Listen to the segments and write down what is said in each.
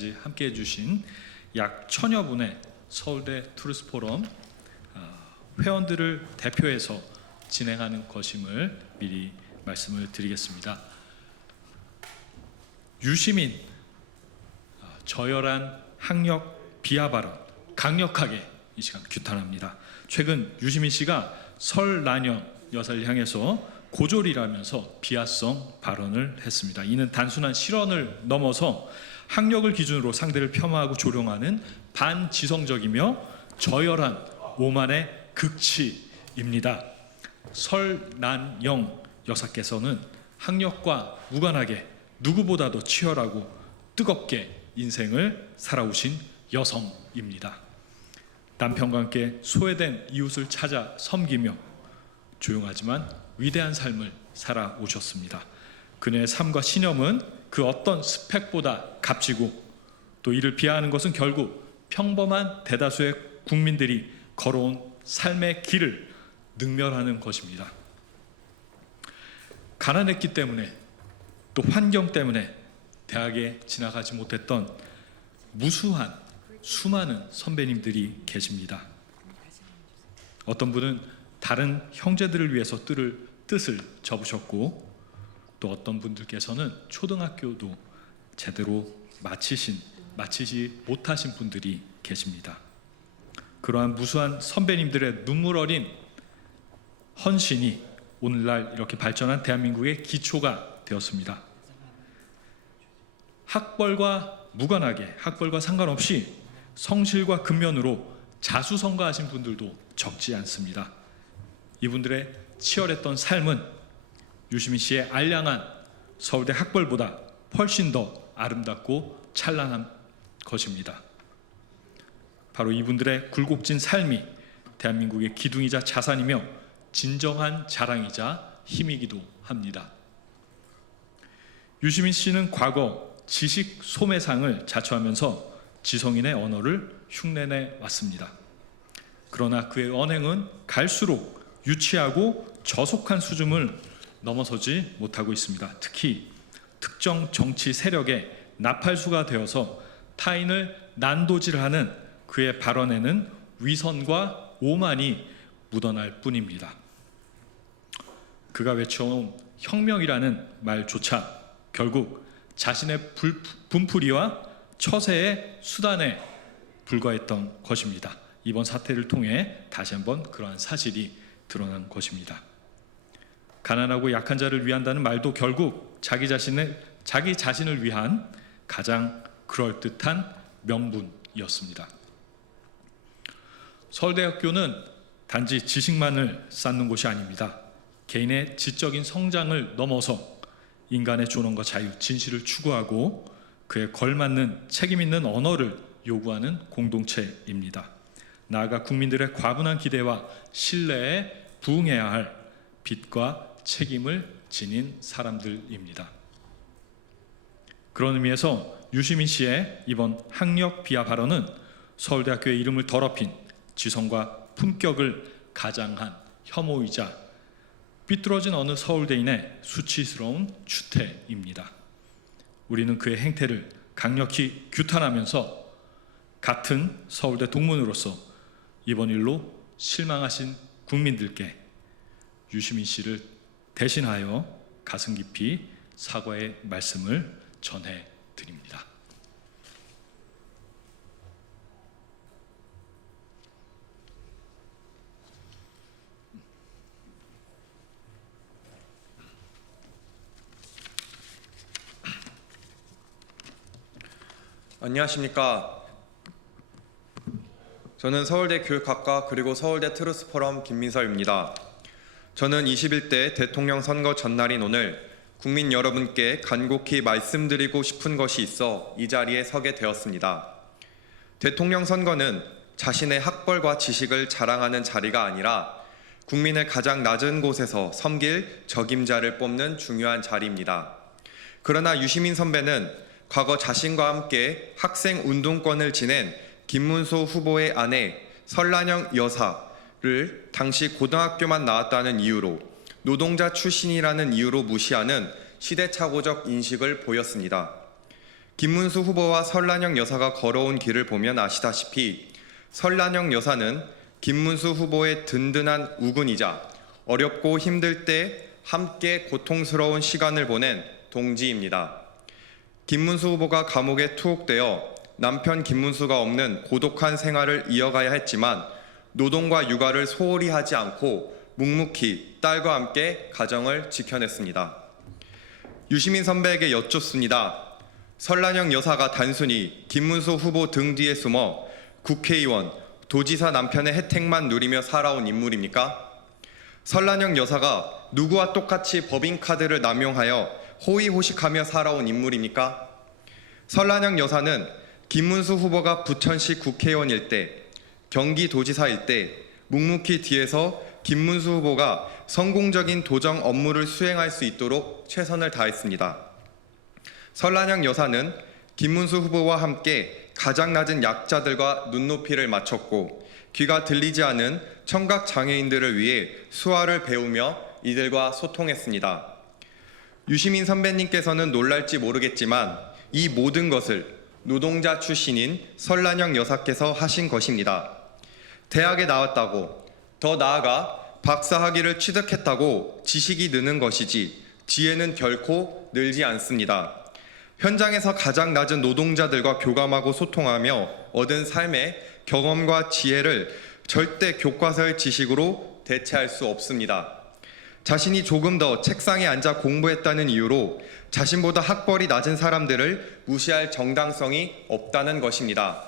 함께해 주신 약 1000여 분의 서울대 투르스 포럼 회원들을 대표해서 진행하는 것임을 미리 말씀을 드리겠습니다. 유시민 저열한 학력 비하 발언 강력하게 이 시간 규탄합니다. 최근 유시민 씨가 설난영 여사를 향해서 고졸이라면서 비하성 발언을 했습니다. 이는 단순한 실언을 넘어서 학력을 기준으로 상대를 폄하하고 조롱하는 반지성적이며 저열한 오만의 극치입니다. 설난영 여사께서는 학력과 무관하게 누구보다도 치열하고 뜨겁게 인생을 살아오신 여성입니다. 남편과 함께 소외된 이웃을 찾아 섬기며 조용하지만 위대한 삶을 살아오셨습니다. 그녀의 삶과 신념은 그 어떤 스펙보다 값지고 또 이를 비하하는 것은 결국 평범한 대다수의 국민들이 걸어온 삶의 길을 능멸하는 것입니다. 가난했기 때문에 또 환경 때문에 대학에 진학하지 못했던 무수한 수많은 선배님들이 계십니다. 어떤 분은 다른 형제들을 위해서 뜻을 접으셨고 또 어떤 분들께서는 초등학교도 제대로 마치지 못하신 분들이 계십니다. 그러한 무수한 선배님들의 눈물 어린 헌신이 오늘날 이렇게 발전한 대한민국의 기초가 되었습니다. 학벌과 무관하게 학벌과 상관없이 성실과 근면으로 자수성가하신 분들도 적지 않습니다. 이분들의 치열했던 삶은 유시민 씨의 알량한 서울대 학벌보다 훨씬 더 아름답고 찬란한 것입니다. 바로 이분들의 굴곡진 삶이 대한민국의 기둥이자 자산이며 진정한 자랑이자 힘이기도 합니다. 유시민 씨는 과거 지식 소매상을 자처하면서 지성인의 언어를 흉내내 왔습니다. 그러나 그의 언행은 갈수록 유치하고 저속한 수준을 넘어서지 못하고 있습니다. 특히 특정 정치 세력의 나팔수가 되어서 타인을 난도질하는 그의 발언에는 위선과 오만이 묻어날 뿐입니다. 그가 외쳐온 혁명이라는 말조차 결국 자신의 분풀이와 처세의 수단에 불과했던 것입니다. 이번 사태를 통해 다시 한번 그러한 사실이 드러난 것입니다. 가난하고 약한 자를 위한다는 말도 결국 자기 자신을 위한 가장 그럴듯한 명분이었습니다. 서울대학교는 단지 지식만을 쌓는 곳이 아닙니다. 개인의 지적인 성장을 넘어서 인간의 존엄과 자유, 진실을 추구하고 그에 걸맞는 책임 있는 언어를 요구하는 공동체입니다. 나아가 국민들의 과분한 기대와 신뢰에 부응해야 할 빛과 책임을 지닌 사람들입니다. 그런 의미에서 유시민 씨의 이번 학력 비하 발언은 서울대학교의 이름을 더럽힌 지성과 품격을 가장한 혐오이자 삐뚤어진 어느 서울대인의 수치스러운 추태입니다. 우리는 그의 행태를 강력히 규탄하면서 같은 서울대 동문으로서 이번 일로 실망하신 국민들께 유시민 씨를 대신하여 가슴 깊이 사과의 말씀을 전해드립니다. 안녕하십니까. 저는 서울대 교육학과 그리고 서울대 트루스 포럼 김민서입니다. 저는 21대 대통령 선거 전날인 오늘 국민 여러분께 간곡히 말씀드리고 싶은 것이 있어 이 자리에 서게 되었습니다. 대통령 선거는 자신의 학벌과 지식을 자랑하는 자리가 아니라 국민을 가장 낮은 곳에서 섬길 적임자를 뽑는 중요한 자리입니다. 그러나 유시민 선배는 과거 자신과 함께 학생 운동권을 지낸 김문수 후보의 아내 설난영 여사를 당시 고등학교만 나왔다는 이유로 노동자 출신이라는 이유로 무시하는 시대착오적 인식을 보였습니다. 김문수 후보와 설란영 여사가 걸어온 길을 보면 아시다시피 설란영 여사는 김문수 후보의 든든한 우군이자 어렵고 힘들 때 함께 고통스러운 시간을 보낸 동지입니다. 김문수 후보가 감옥에 투옥되어 남편 김문수가 없는 고독한 생활을 이어가야 했지만 노동과 육아를 소홀히 하지 않고 묵묵히 딸과 함께 가정을 지켜냈습니다. 유시민 선배에게 여쭙습니다. 설란영 여사가 단순히 김문수 후보 등 뒤에 숨어 국회의원, 도지사 남편의 혜택만 누리며 살아온 인물입니까? 설란영 여사가 누구와 똑같이 법인카드를 남용하여 호의호식하며 살아온 인물입니까? 설란영 여사는 김문수 후보가 부천시 국회의원일 때, 경기도지사일 때 묵묵히 뒤에서 김문수 후보가 성공적인 도정 업무를 수행할 수 있도록 최선을 다했습니다. 설란영 여사는 김문수 후보와 함께 가장 낮은 약자들과 눈높이를 맞췄고 귀가 들리지 않은 청각 장애인들을 위해 수화를 배우며 이들과 소통했습니다. 유시민 선배님께서는 놀랄지 모르겠지만 이 모든 것을 노동자 출신인 설란영 여사께서 하신 것입니다. 대학에 나왔다고, 더 나아가 박사학위를 취득했다고 지식이 느는 것이지 지혜는 결코 늘지 않습니다. 현장에서 가장 낮은 노동자들과 교감하고 소통하며 얻은 삶의 경험과 지혜를 절대 교과서의 지식으로 대체할 수 없습니다. 자신이 조금 더 책상에 앉아 공부했다는 이유로 자신보다 학벌이 낮은 사람들을 무시할 정당성이 없다는 것입니다.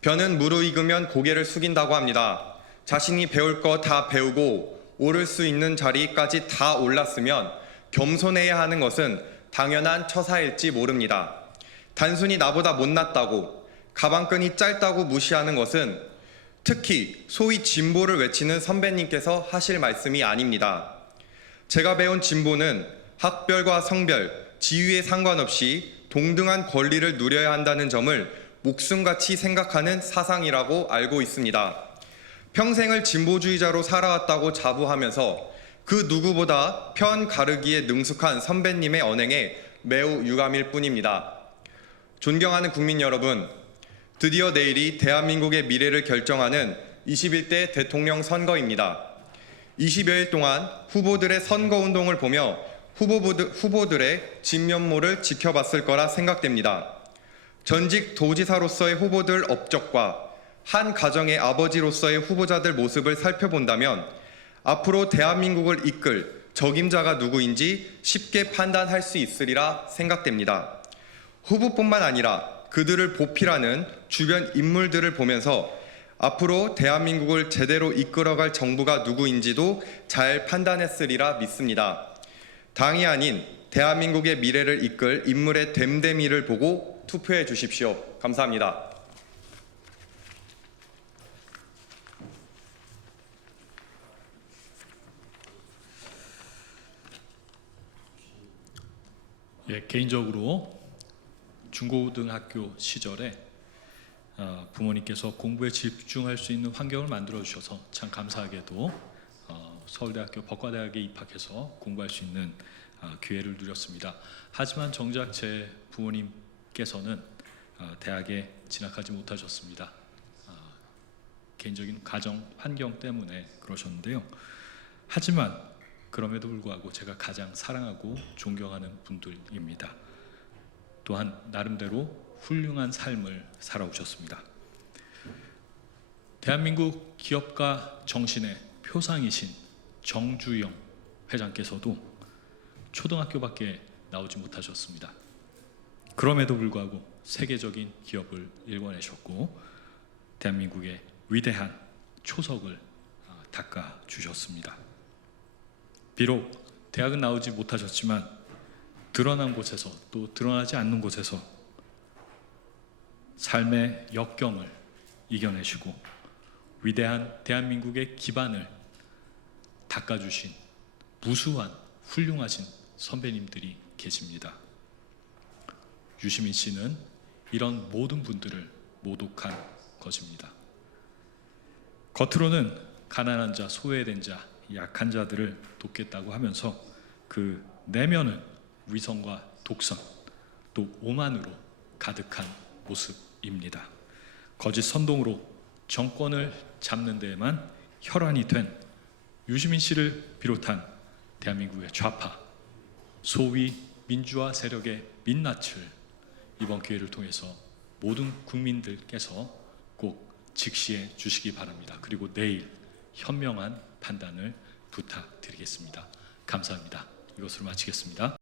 변은 무르익으면 고개를 숙인다고 합니다. 자신이 배울 거 다 배우고 오를 수 있는 자리까지 다 올랐으면 겸손해야 하는 것은 당연한 처사일지 모릅니다. 단순히 나보다 못났다고, 가방끈이 짧다고 무시하는 것은 특히 소위 진보를 외치는 선배님께서 하실 말씀이 아닙니다. 제가 배운 진보는 학별과 성별, 지위에 상관없이 동등한 권리를 누려야 한다는 점을 목숨같이 생각하는 사상이라고 알고 있습니다. 평생을 진보주의자로 살아왔다고 자부하면서 그 누구보다 편 가르기에 능숙한 선배님의 언행에 매우 유감일 뿐입니다. 존경하는 국민 여러분, 드디어 내일이 대한민국의 미래를 결정하는 21대 대통령 선거입니다. 20여일 동안 후보들의 선거운동을 보며 후보들의 진면모를 지켜봤을 거라 생각됩니다. 전직 도지사로서의 후보들 업적과 한 가정의 아버지로서의 후보자들 모습을 살펴본다면 앞으로 대한민국을 이끌 적임자가 누구인지 쉽게 판단할 수 있으리라 생각됩니다. 후보뿐만 아니라 그들을 보필하는 주변 인물들을 보면서 앞으로 대한민국을 제대로 이끌어갈 정부가 누구인지도 잘 판단했으리라 믿습니다. 당이 아닌 대한민국의 미래를 이끌 인물의 됨됨이를 보고 투표해 주십시오. 감사합니다. 예, 개인적으로 중고등학교 시절에 부모님께서 공부에 집중할 수 있는 환경을 만들어 주셔서 참 감사하게도 서울대학교 법과대학에 입학해서 공부할 수 있는 기회를 누렸습니다. 하지만 정작 제 부모님께서는 대학에 진학하지 못하셨습니다. 개인적인 가정 환경 때문에 그러셨는데요. 하지만 그럼에도 불구하고 제가 가장 사랑하고 존경하는 분들입니다. 또한 나름대로 훌륭한 삶을 살아오셨습니다. 대한민국 기업가 정신의 표상이신 정주영 회장께서도 초등학교밖에 나오지 못하셨습니다. 그럼에도 불구하고 세계적인 기업을 일궈내셨고 대한민국의 위대한 초석을 닦아주셨습니다. 비록 대학은 나오지 못하셨지만 드러난 곳에서 또 드러나지 않는 곳에서 삶의 역경을 이겨내시고 위대한 대한민국의 기반을 닦아주신 무수한 훌륭하신 선배님들이 계십니다. 유시민 씨는 이런 모든 분들을 모독한 것입니다. 겉으로는 가난한 자, 소외된 자, 약한 자들을 돕겠다고 하면서 그 내면은 위선과 독선, 또 오만으로 가득한 모습입니다. 거짓 선동으로 정권을 잡는 데에만 혈안이 된 유시민 씨를 비롯한 대한민국의 좌파 소위 민주화 세력의 민낯을 이번 기회를 통해서 모든 국민들께서 꼭 직시해 주시기 바랍니다. 그리고 내일 현명한 판단을 부탁드리겠습니다. 감사합니다. 이것으로 마치겠습니다.